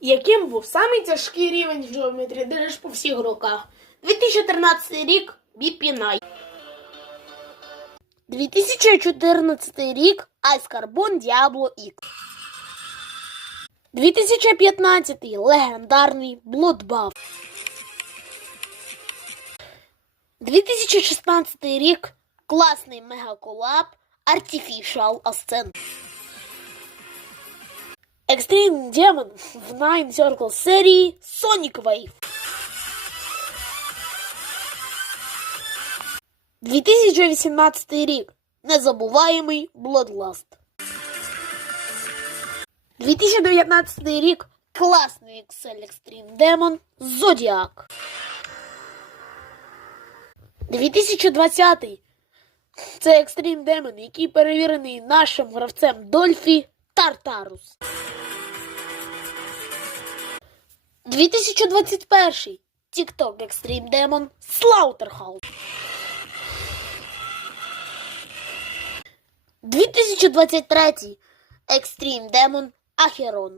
Яким був самий тяжкий рівень в Geometry Dash по всіх роках? 2013 рік BP9. 2014 рік Ice Carbon Diablo X. 2015 легендарний Bloodbath. 2016 рік класний мегаколаб Artificial Ascent. Extreme Demon в Nine Circle серії Sonic Wave. 2018 рік. Незабуваємий Bloodlust. 2019 рік. Класний Excel Extreme Demon Zodiac. 2020 це Extreme Demon, який перевірений нашим гравцем Дольфі Тартарус. 2021 TikTok Extreme Demon Slaughterhouse. 2023 Extreme Demon Acheron.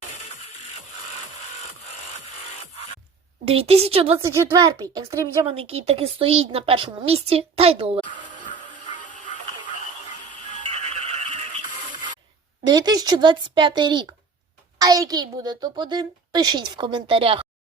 2024 Extreme Demon, який таки стоїть на першому місці, Tidal. 2025 рік. А який буде топ-1? Пишіть в коментарях.